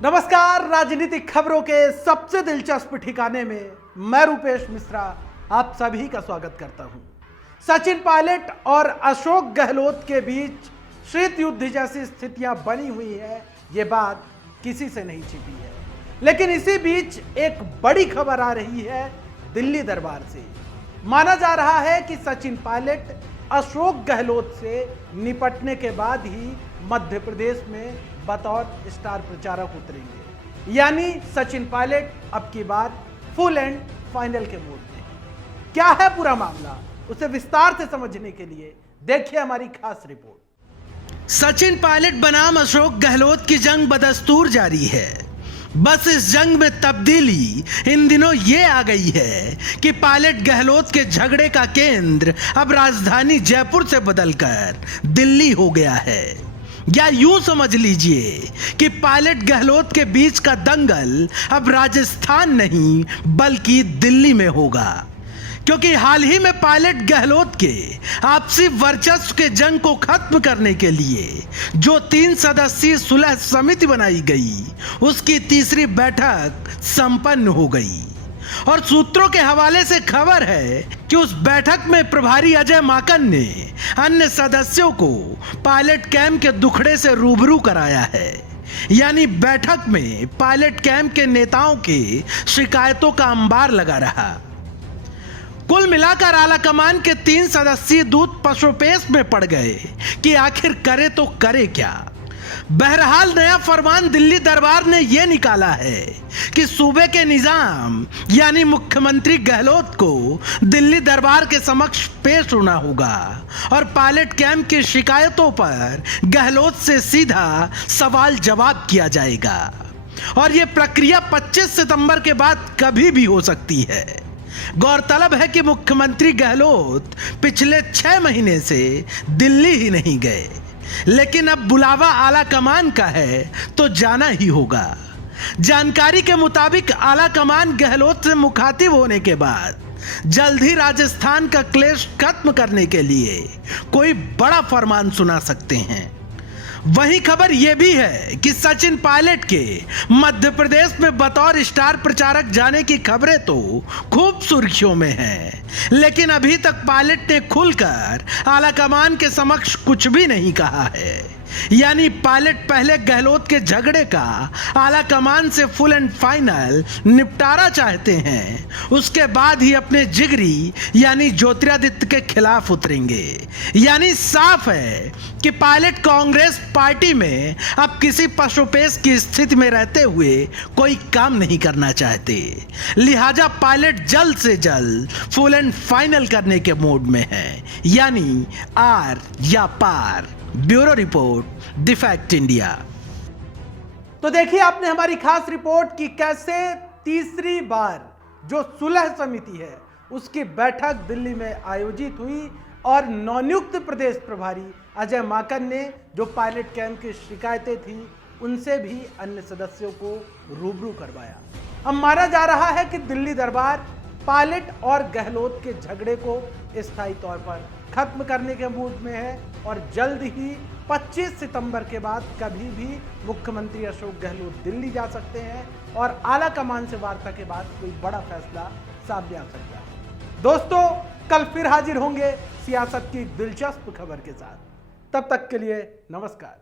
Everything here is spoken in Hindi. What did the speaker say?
नमस्कार। राजनीतिक खबरों के सबसे दिलचस्प ठिकाने में मैं रूपेश मिश्रा आप सभी का स्वागत करता हूं। सचिन पायलट और अशोक गहलोत के बीच शीत युद्ध जैसी स्थितियां बनी हुई है, ये बात किसी से नहीं छिपी है। लेकिन इसी बीच एक बड़ी खबर आ रही है दिल्ली दरबार से। माना जा रहा है कि सचिन पायलट अशोक गहलोत से निपटने के बाद ही मध्य प्रदेश में बतौर स्टार प्रचारक उतरेंगे। यानी सचिन पायलट अब की बार फुल एंड फाइनल के मूड में। क्या है पूरा मामला, उसे विस्तार से समझने के लिए देखिए हमारी खास रिपोर्ट। सचिन पायलट बनाम अशोक गहलोत की जंग बदस्तूर जारी है। बस इस जंग में तब्दीली इन दिनों ये आ गई है कि पायलट गहलोत के झगड़े का केंद्र अब राजधानी जयपुर से बदलकर दिल्ली हो गया है। या यूं समझ लीजिए कि पायलट गहलोत के बीच का दंगल अब राजस्थान नहीं बल्कि दिल्ली में होगा, क्योंकि हाल ही में पायलट गहलोत के आपसी वर्चस्व के जंग को खत्म करने के लिए जो 3 सदस्यीय सुलह समिति बनाई गई, उसकी तीसरी बैठक संपन्न हो गई। और सूत्रों के हवाले से खबर है कि उस बैठक में प्रभारी अजय माकन ने अन्य सदस्यों को पायलट कैंप के दुखड़े से रूबरू कराया है। यानी बैठक में पायलट कैंप के नेताओं के शिकायतों का अंबार लगा रहा। कुल मिलाकर आला कमान के 3 सदस्यीय दूत पशुपेश में पड़ गए कि आखिर करे तो करे क्या। बहरहाल नया फरमान दिल्ली दरबार ने यह निकाला है कि सूबे के निजाम यानी मुख्यमंत्री गहलोत को दिल्ली दरबार के समक्ष पेश होना होगा और पायलट कैंप की शिकायतों पर गहलोत से सीधा सवाल जवाब किया जाएगा। और यह प्रक्रिया 25 सितंबर के बाद कभी भी हो सकती है। गौरतलब है कि मुख्यमंत्री गहलोत पिछले 6 महीने से दिल्ली ही नहीं गए, लेकिन अब बुलावा आला कमान का है तो जाना ही होगा। जानकारी के मुताबिक आला कमान गहलोत से मुखातिब होने के बाद जल्द ही राजस्थान का क्लेश खत्म करने के लिए कोई बड़ा फरमान सुना सकते हैं। वहीं खबर यह भी है कि सचिन पायलट के मध्य प्रदेश में बतौर स्टार प्रचारक जाने की खबरें तो खूब सुर्खियों में हैं, लेकिन अभी तक पायलट ने खुलकर आला कमान के समक्ष कुछ भी नहीं कहा है। यानी पायलट पहले गहलोत के झगड़े का आला कमान से फुल एंड फाइनल निपटारा चाहते हैं, उसके बाद ही अपने जिगरी यानी ज्योतिरादित्य के खिलाफ उतरेंगे। यानी साफ है कि पायलट कांग्रेस पार्टी में अब किसी पशुपेश की स्थिति में रहते हुए कोई काम नहीं करना चाहते। लिहाजा पायलट जल्द से जल्द फुल एंड फाइनल करने के मूड में है, यानी आर या पार। Bureau report, the fact India. तो देखिए आपने हमारी खास रिपोर्ट की कैसे तीसरी बार जो सुलह समिति है उसकी बैठक दिल्ली में आयोजित हुई और नवनियुक्त प्रदेश प्रभारी अजय माकन ने जो पायलट कैंप की शिकायतें थी उनसे भी अन्य सदस्यों को रूबरू करवाया। अब माना जा रहा है कि दिल्ली दरबार पायलट और गहलोत के झगड़े को स्थायी तौर पर खत्म करने के मूड में है और जल्द ही 25 सितंबर के बाद कभी भी मुख्यमंत्री अशोक गहलोत दिल्ली जा सकते हैं और आला कमान से वार्ता के बाद कोई बड़ा फैसला सामने आ सकता है। दोस्तों, कल फिर हाजिर होंगे सियासत की दिलचस्प खबर के साथ। तब तक के लिए नमस्कार।